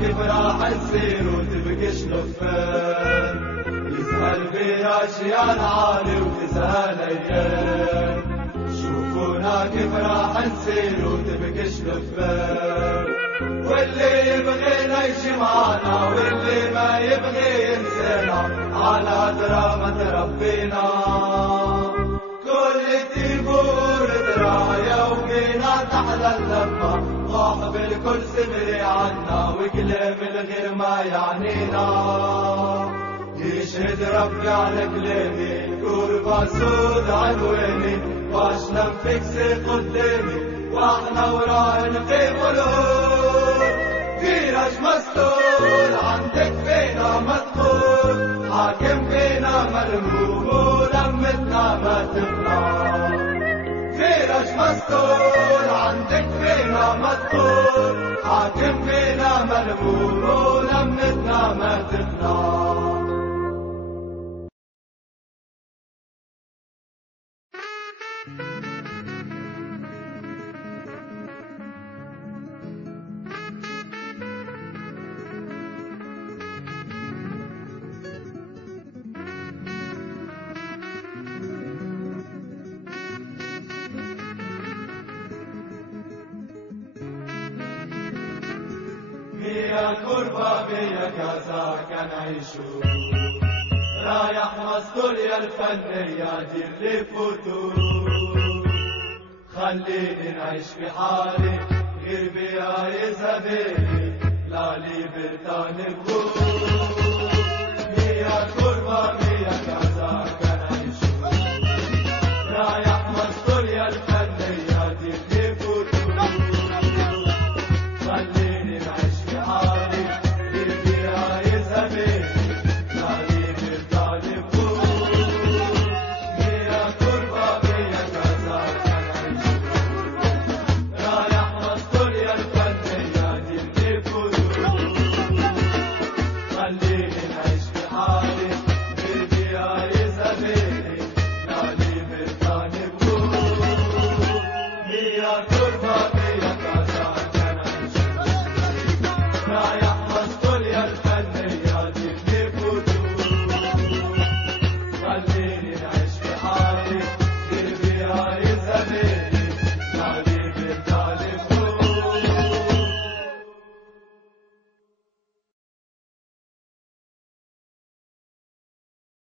كيف راح نصير وتبقى شلفان، يسهل بينا اشياء العالي وتسهل ايام. شوفونا كيف راح نصير وتبقى شلفان، واللي يبغينا يجي معانا واللي ما يبغي ينسانا، على درامة ربنا كل تيبور دراية وبينا تحلى اللمة. صاحب الكل سمري عنا وكلام الغير ما يعنينا، يشهد ربي على كلامي كوربا سود عنواني، واش نفكسي قدامي واحنا وراه نقيم ولود. فيراج مسطول عندك فينا مدخول، حاكم فينا ملموم ولمتنا ما تبقى. فيراج مسطول عندك فينا مدخول، حاكم فينا ملموم ولمتنا ما تبقى. بيا كربة بيا كذا كنعيشو، رايح مسطول يا الفنية دير لي فتور. خليني نعيش في حالي غير بيا يا زبيلي، لا لي برتاني